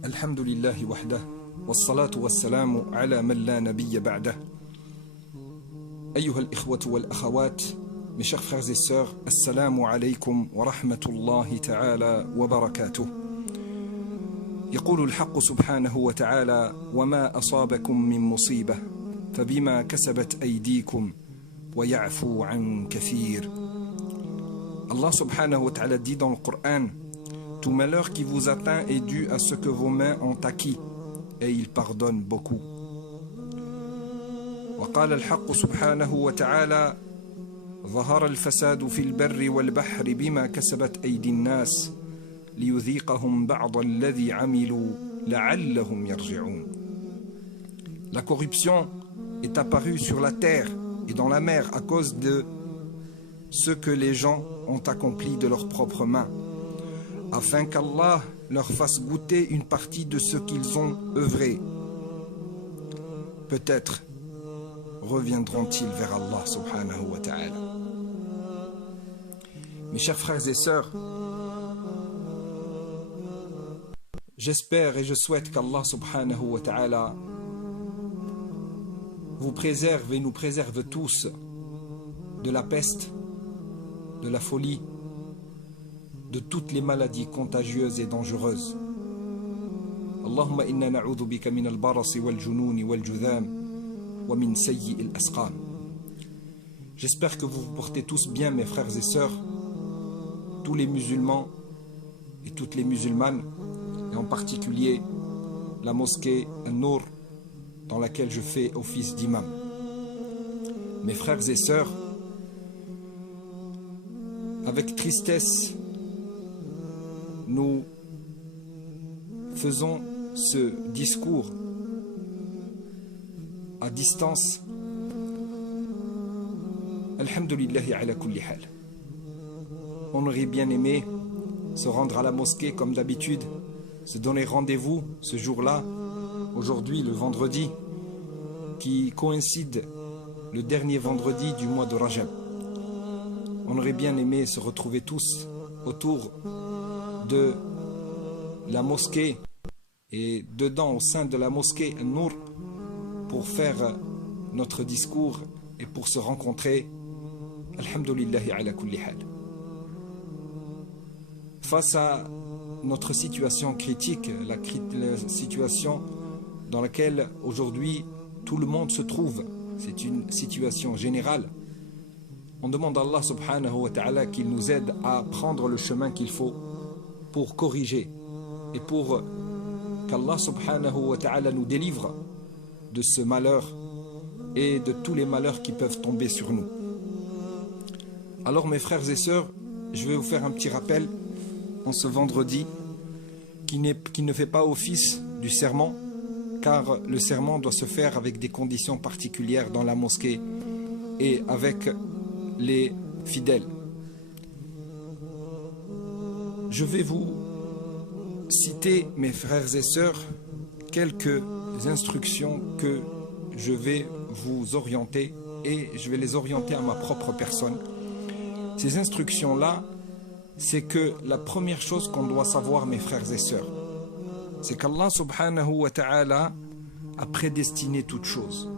الحمد لله وحده والصلاة والسلام على من لا نبي بعده. أيها الإخوة والأخوات, mes chers frères et sœurs, assalamu alaykum wa rahmatullahi ta'ala wa barakatuh. يقول الحق سبحانه وتعالى وما أصابكم من مصيبة فبما كسبت أيديكم ويعفو عن كثير. Allah subhanahu wa ta'ala dit dans le Coran: tout malheur qui vous atteint est dû à ce que vos mains ont acquis, et il pardonne beaucoup. وقال الحق سبحانه وتعالى ظهر الفساد في البر والبحر بما كسبت أيدي الناس ليذيقهم بعض الذي عملوا لعلهم يرجعون. La corruption est apparue sur la terre et dans la mer à cause de ce que les gens ont accompli de leurs propres mains, afin qu'Allah leur fasse goûter une partie de ce qu'ils ont œuvré. Peut-être reviendront-ils vers Allah subhanahu wa ta'ala. Mes chers frères et sœurs, j'espère et je souhaite qu'Allah subhanahu wa ta'ala vous préserve et nous préserve tous de la peste, de la folie, de toutes les maladies contagieuses et dangereuses. Allahumma inna na'udhu bika min al-barasi wal-jununi wal-judham wa min sayyi al-asqam. J'espère que vous vous portez tous bien, mes frères et sœurs, tous les musulmans et toutes les musulmanes, et en particulier la mosquée An-Nour dans laquelle je fais office d'imam. Mes frères et sœurs, avec tristesse, nous faisons ce discours à distance. Alhamdulillahi ala kulli hal. On aurait bien aimé se rendre à la mosquée comme d'habitude, se donner rendez-vous ce jour-là, aujourd'hui le vendredi, qui coïncide le dernier vendredi du mois de Rajab. On aurait bien aimé se retrouver tous autour de la mosquée et dedans, au sein de la mosquée An-Nour, pour faire notre discours et pour se rencontrer. Alhamdulillahi ala kulli hal. Face à notre situation critique, la situation dans laquelle aujourd'hui tout le monde se trouve, c'est une situation générale. On demande à Allah subhanahu wa ta'ala qu'il nous aide à prendre le chemin qu'il faut pour corriger et pour qu'Allah subhanahu wa ta'ala nous délivre de ce malheur et de tous les malheurs qui peuvent tomber sur nous. Alors mes frères et sœurs, je vais vous faire un petit rappel en ce vendredi qui ne fait pas office du serment, car le serment doit se faire avec des conditions particulières dans la mosquée et avec les fidèles. Je vais vous citer, mes frères et sœurs, quelques instructions que je vais vous orienter et je vais les orienter à ma propre personne. Ces instructions-là, c'est que la première chose qu'on doit savoir, mes frères et sœurs, c'est qu'Allah subhanahu wa ta'ala a prédestiné toute chose.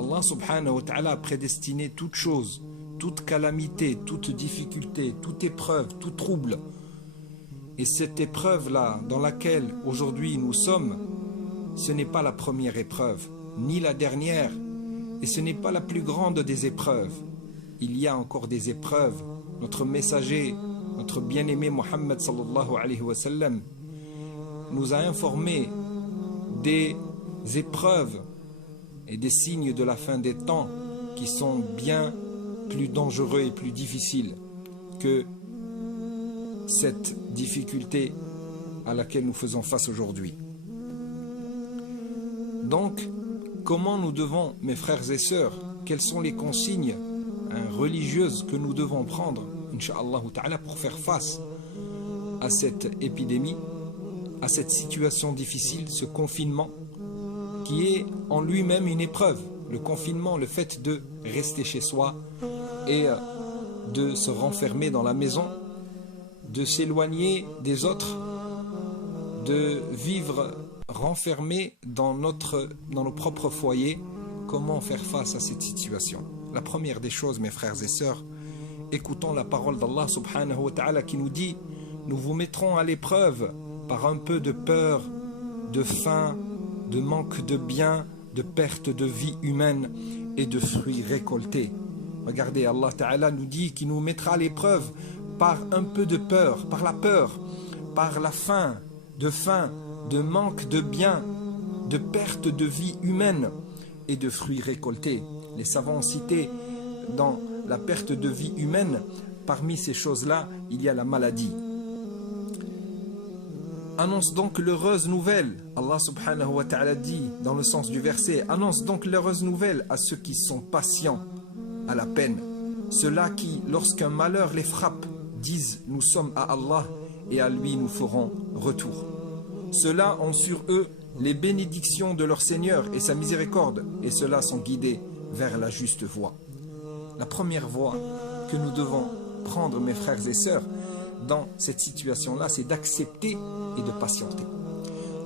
Allah subhanahu wa ta'ala a prédestiné toute chose, toute calamité, toute difficulté, toute épreuve, tout trouble. Et cette épreuve-là, dans laquelle aujourd'hui nous sommes, ce n'est pas la première épreuve, ni la dernière, et ce n'est pas la plus grande des épreuves. Il y a encore des épreuves. Notre messager, notre bien-aimé Muhammad sallallahu alayhi wa sallam, nous a informé des épreuves et des signes de la fin des temps qui sont bien plus dangereux et plus difficiles que cette difficulté à laquelle nous faisons face aujourd'hui. Donc, comment nous devons, mes frères et sœurs, quelles sont les consignes religieuses que nous devons prendre, Inch'Allah ta'ala, pour faire face à cette épidémie, à cette situation difficile, ce confinement qui est en lui-même une épreuve. Le confinement, le fait de rester chez soi et de se renfermer dans la maison, de s'éloigner des autres, de vivre renfermés dans nos propres foyers. Comment faire face à cette situation? La première des choses, mes frères et sœurs, écoutons la parole d'Allah subhanahu wa ta'ala qui nous dit: nous vous mettrons à l'épreuve par un peu de peur, de faim, de manque de biens, de perte de vie humaine et de fruits récoltés. Regardez, Allah Ta'ala nous dit qu'il nous mettra à l'épreuve par un peu de peur, par la faim, de manque de biens, de perte de vie humaine et de fruits récoltés. Les savants ont cité dans la perte de vie humaine, parmi ces choses-là, il y a la maladie. Annonce donc l'heureuse nouvelle. Allah subhanahu wa ta'ala dit dans le sens du verset: annonce donc l'heureuse nouvelle à ceux qui sont patients à la peine. Ceux-là qui, lorsqu'un malheur les frappe, disent: nous sommes à Allah et à lui nous ferons retour. Ceux-là ont sur eux les bénédictions de leur Seigneur et sa miséricorde, et ceux-là sont guidés vers la juste voie. La première voie que nous devons prendre, mes frères et sœurs, dans cette situation-là, c'est d'accepter et de patienter.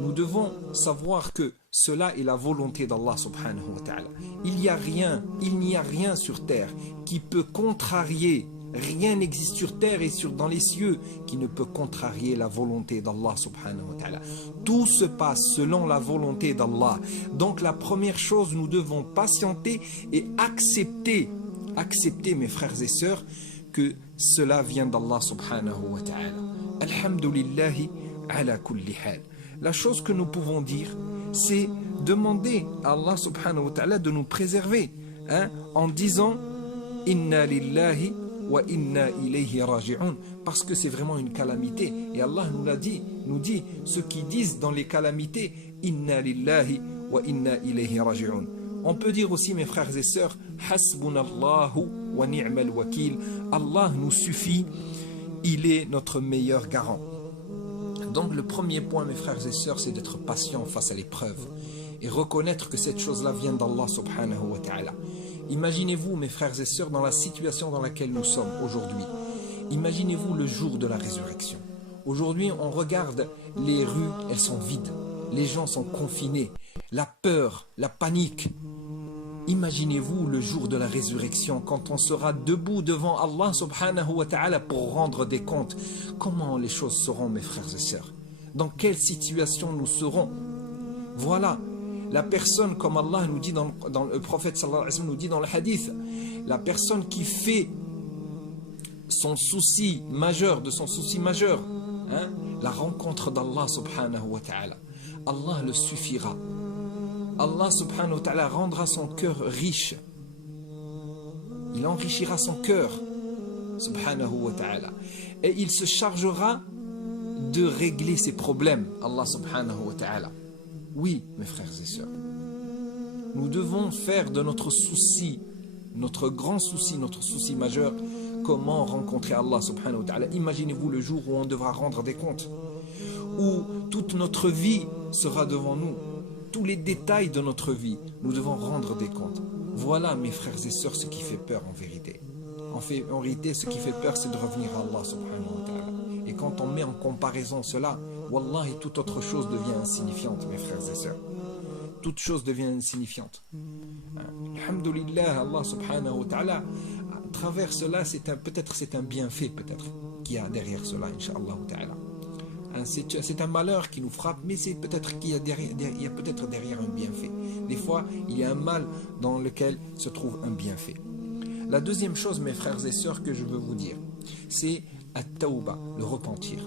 Nous devons savoir que cela est la volonté d'Allah subhanahu wa ta'ala. Il n'y a rien sur terre qui peut contrarier, rien n'existe sur terre et dans les cieux qui ne peut contrarier la volonté d'Allah subhanahu wa ta'ala. Tout se passe selon la volonté d'Allah. Donc la première chose, nous devons patienter et accepter, mes frères et sœurs, que cela vient d'Allah subhanahu wa ta'ala. Alhamdulillahi ala kulli hal. La chose que nous pouvons dire, c'est demander à Allah subhanahu wa ta'ala de nous préserver, en disant Inna lillahi wa inna ilayhi raji'un, parce que c'est vraiment une calamité. Et Allah nous dit ceux qui disent dans les calamités Inna lillahi wa inna ilayhi raji'un. On peut dire aussi, mes frères et sœurs, Hasbunallahu wa ni'mal wakil. Allah nous suffit, il est notre meilleur garant. Donc le premier point, mes frères et sœurs, c'est d'être patient face à l'épreuve et reconnaître que cette chose-là vient d'Allah subhanahu wa ta'ala. Imaginez-vous, mes frères et sœurs, dans la situation dans laquelle nous sommes aujourd'hui. Imaginez-vous le jour de la résurrection. Aujourd'hui, on regarde les rues, elles sont vides. Les gens sont confinés. La peur, la panique. Imaginez-vous le jour de la résurrection, quand on sera debout devant Allah subhanahu wa ta'ala pour rendre des comptes. Comment les choses seront, mes frères et sœurs? Dans quelle situation nous serons? Voilà, la personne, comme Allah nous dit dans le prophète sallallahu alayhi wa sallam nous dit dans le hadith, la personne qui fait de son souci majeur, la rencontre d'Allah subhanahu wa ta'ala, Allah le suffira. Allah subhanahu wa ta'ala rendra son cœur riche. Il enrichira son cœur, subhanahu wa ta'ala. Et il se chargera de régler ses problèmes, Allah subhanahu wa ta'ala. Oui, mes frères et sœurs, nous devons faire de notre souci, notre grand souci, notre souci majeur, comment rencontrer Allah subhanahu wa ta'ala. Imaginez-vous le jour où on devra rendre des comptes, où toute notre vie sera devant nous. Tous les détails de notre vie, nous devons rendre des comptes. Voilà, mes frères et sœurs, ce qui fait peur en vérité. En réalité, ce qui fait peur, c'est de revenir à Allah subhanahu wa ta'ala. Et quand on met en comparaison cela, wallahi, toute autre chose devient insignifiante, mes frères et sœurs. Toute chose devient insignifiante. Alhamdulillah, Allah subhanahu wa ta'ala, à travers cela, peut-être c'est un bienfait, qu'il y a derrière cela, incha'Allah ta'ala. C'est un malheur qui nous frappe, mais c'est peut-être qu'il y a peut-être derrière un bienfait. Des fois, il y a un mal dans lequel se trouve un bienfait. La deuxième chose, mes frères et sœurs, que je veux vous dire, c'est at-tawba, le repentir.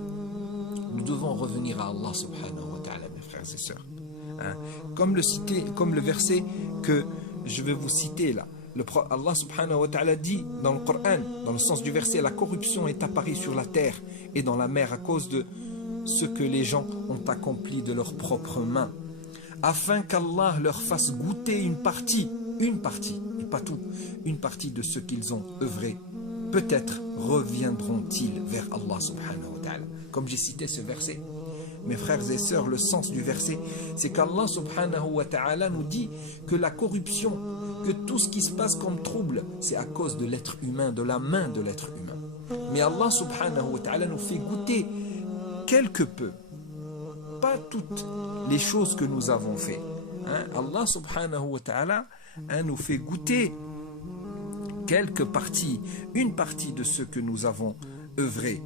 Nous devons revenir à Allah subhanahu wa ta'ala, mes frères et sœurs. Comme le verset que je vais vous citer là. Allah subhanahu wa ta'ala dit dans le Coran, dans le sens du verset, la corruption est apparue sur la terre et dans la mer à cause de ce que les gens ont accompli de leurs propres mains, afin qu'Allah leur fasse goûter une partie, et pas tout, une partie de ce qu'ils ont œuvré. Peut-être reviendront-ils vers Allah subhanahu wa ta'ala. Comme j'ai cité ce verset, mes frères et sœurs, le sens du verset, c'est qu'Allah subhanahu wa ta'ala nous dit que la corruption, que tout ce qui se passe comme trouble, c'est à cause de l'être humain, de la main de l'être humain. Mais Allah subhanahu wa ta'ala nous fait goûter quelque peu, pas toutes les choses que nous avons fait. Allah subhanahu wa ta'ala nous fait goûter quelques parties, une partie de ce que nous avons œuvré.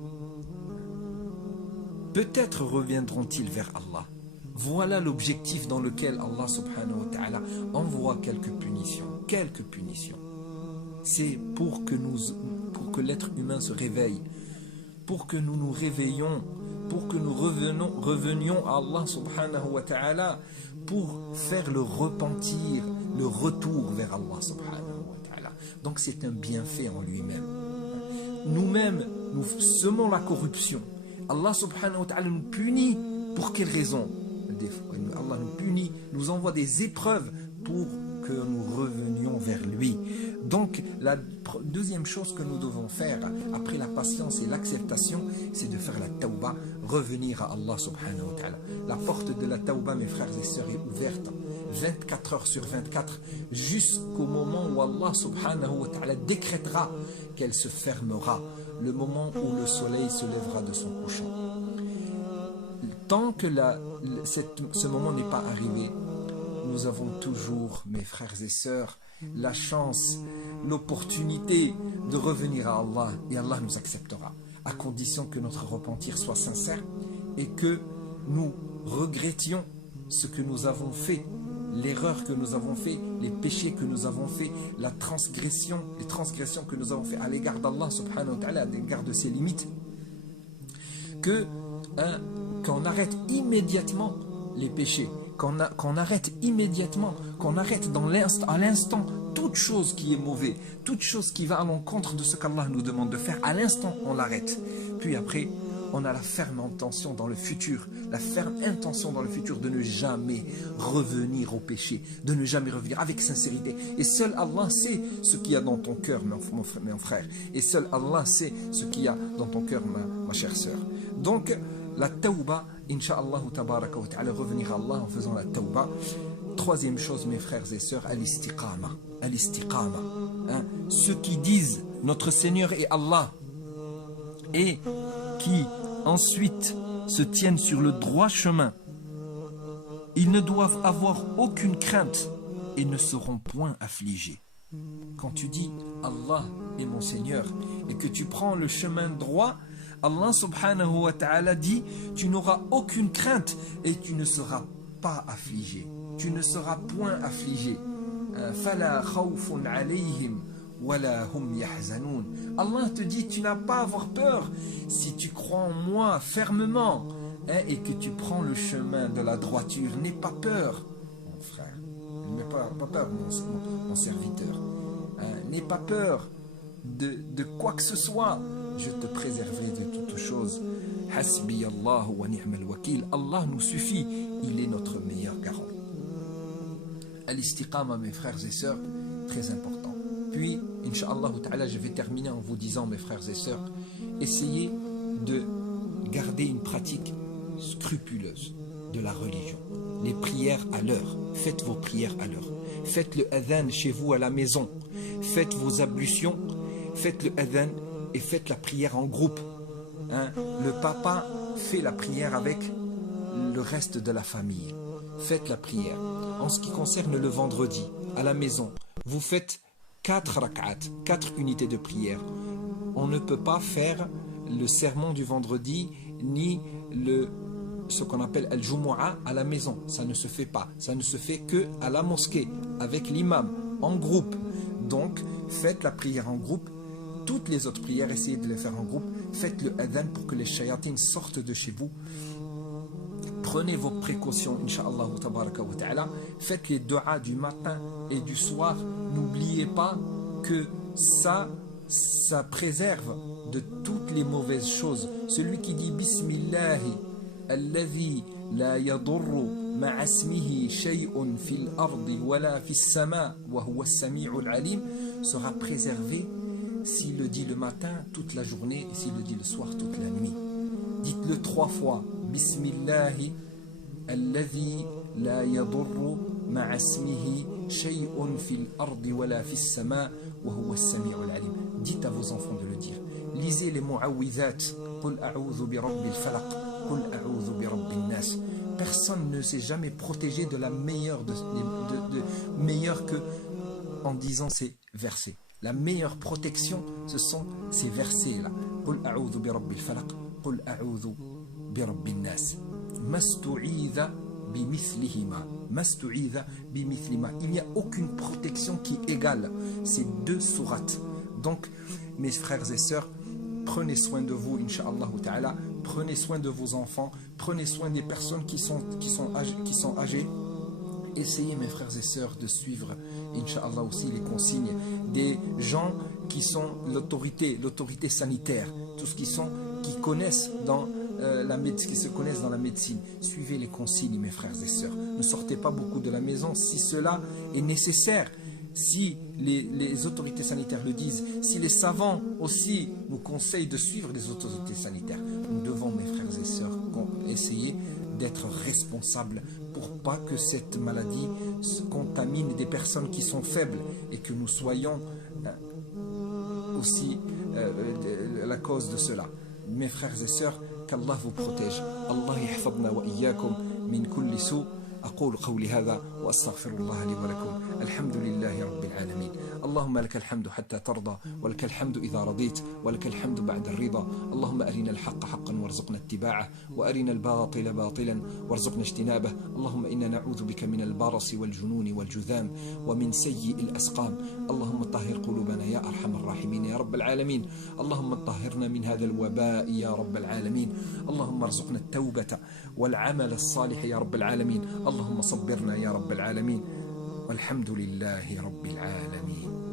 Peut-être reviendront-ils vers Allah. Voilà l'objectif dans lequel Allah subhanahu wa ta'ala envoie quelques punitions. Quelques punitions. C'est pour que l'être humain se réveille, pour que nous nous réveillons, pour que nous revenions à Allah subhanahu wa ta'ala, pour faire le repentir, le retour vers Allah subhanahu wa ta'ala. Donc c'est un bienfait en lui-même. Nous-mêmes, nous semons la corruption. Allah subhanahu wa ta'ala nous punit. Pour quelle raison? Allah nous punit, nous envoie des épreuves pour que nous revenions vers lui. Donc la deuxième chose que nous devons faire après la patience et l'acceptation, c'est de faire la tawbah, revenir à Allah subhanahu wa ta'ala. La porte de la tawbah, mes frères et sœurs, est ouverte 24 heures sur 24 jusqu'au moment où Allah subhanahu wa ta'ala décrétera qu'elle se fermera, le moment où le soleil se lèvera de son couchant. Tant que ce moment n'est pas arrivé, nous avons toujours, mes frères et sœurs, la chance, l'opportunité de revenir à Allah, et Allah nous acceptera, à condition que notre repentir soit sincère et que nous regrettions ce que nous avons fait, l'erreur que nous avons fait, les péchés que nous avons fait, les transgressions que nous avons fait à l'égard d'Allah subhanahu wa ta'ala, à l'égard de ses limites, qu'on arrête immédiatement les péchés, qu'on arrête immédiatement, qu'on arrête à l'instant toute chose qui est mauvaise, toute chose qui va à l'encontre de ce qu'Allah nous demande de faire, à l'instant on l'arrête. Puis après, on a la ferme intention dans le futur, de ne jamais revenir au péché, de ne jamais revenir avec sincérité. Et seul Allah sait ce qu'il y a dans ton cœur, mon frère. Et seul Allah sait ce qu'il y a dans ton cœur, ma chère sœur. Donc, la tawbah, incha'Allah tabaraka wa ta'ala, revenir à Allah en faisant la tawbah. Troisième chose, mes frères et sœurs, al-istiqama. Al-istiqama. Ceux qui disent notre Seigneur est Allah et qui ensuite se tiennent sur le droit chemin, ils ne doivent avoir aucune crainte et ne seront point affligés. Quand tu dis Allah est mon Seigneur et que tu prends le chemin droit, Allah subhanahu wa ta'ala dit tu n'auras aucune crainte et tu ne seras pas affligé. Tu ne seras point affligé. Fala khawfun alayhim wala hum yahzanun. Allah te dit tu n'as pas à avoir peur si tu crois en moi fermement et que tu prends le chemin de la droiture. N'aie pas peur, mon frère. N'aie pas peur, mon serviteur. N'aie pas peur de quoi que ce soit. Je te préserverai de toutes choses. Hasbi Allah wa ni'mal wakil. Allah nous suffit. Il est notre meilleur garant. Al-istiqama, mes frères et sœurs, très important. Puis, incha'Allah ta'ala, je vais terminer en vous disant, mes frères et sœurs, essayez de garder une pratique scrupuleuse de la religion. Les prières à l'heure. Faites vos prières à l'heure. Faites le adhan chez vous à la maison. Faites vos ablutions. Faites le adhan et faites la prière en groupe. Le papa fait la prière avec le reste de la famille. Faites la prière. En ce qui concerne le vendredi, à la maison, vous faites 4 rak'at, 4 unités de prière. On ne peut pas faire le sermon du vendredi ni ce qu'on appelle al-jumu'ah à la maison. Ça ne se fait pas. Ça ne se fait que à la mosquée, avec l'imam, en groupe. Donc, faites la prière en groupe. Toutes les autres prières, essayez de les faire en groupe. Faites le adhan pour que les shayatines sortent de chez vous. Prenez vos précautions, incha'Allah tabaraka wa ta'ala. Faites les du'as du matin et du soir. N'oubliez pas que ça préserve de toutes les mauvaises choses. Celui qui dit Bismillahi alladhi la yadurru ma'a ismihi shay'un fil ardi wala fis sama wa huwa as-sami'ul alim sera préservé s'il le dit le matin toute la journée et s'il le dit le soir toute la nuit. Dites-le 3 fois. Bismillahi alladhi la yadurru ma'a ismihi shay'un fil ardi wala fis sama wa huwa as-sami'ul alim. Dites à vos enfants de le dire. Lisez les mu'awwidhat. Qul a'udhu bi rabbil falaq. Qul a'udhu bi rabbin nas. Personne ne s'est jamais protégé de la meilleure, meilleure que en disant ces versets. La meilleure protection, ce sont ces versets-là. قل أعوذ برب الفلق قل أعوذ برب الناس ما استعيذ بمثلهما ما استعيذ بمثلهما. Il n'y a aucune protection qui égale ces deux sourates. Donc, mes frères et sœurs, prenez soin de vous, Inch'Allah Ta'ala. Prenez soin de vos enfants. Prenez soin des personnes qui sont âgées. Essayez, mes frères et sœurs, de suivre, Inch'Allah aussi, les consignes des gens qui sont l'autorité sanitaire, tous qui connaissent dans qui se connaissent dans la médecine. Suivez les consignes, mes frères et sœurs. Ne sortez pas beaucoup de la maison si cela est nécessaire. Si les autorités sanitaires le disent, si les savants aussi nous conseillent de suivre les autorités sanitaires, nous devons, mes frères et sœurs, essayer d'être responsables pour pas que cette maladie contamine des personnes qui sont faibles et que nous soyons aussi la cause de cela. Mes frères et sœurs, qu'Allah vous protège. Allah yahfadna wa iyyakum min kulli su'. أقول قولي هذا وأستغفر الله لي ولكم. الحمد لله رب العالمين. اللهم لك الحمد حتى ترضى ولك الحمد إذا رضيت ولك الحمد بعد الرضا. اللهم أرنا الحق حقا وارزقنا اتباعه وأرنا الباطل باطلا وارزقنا اجتنابه. اللهم إنا نعوذ بك من البرص والجنون والجذام ومن سيء الأسقام. اللهم طهر قلوبنا يا أرحم الراحمين يا رب العالمين. اللهم طهرنا من هذا الوباء يا رب العالمين. اللهم ارزقنا التوبة والعمل الصالح يا رب العالمين. اللهم صبرنا يا رب العالمين والحمد لله رب العالمين.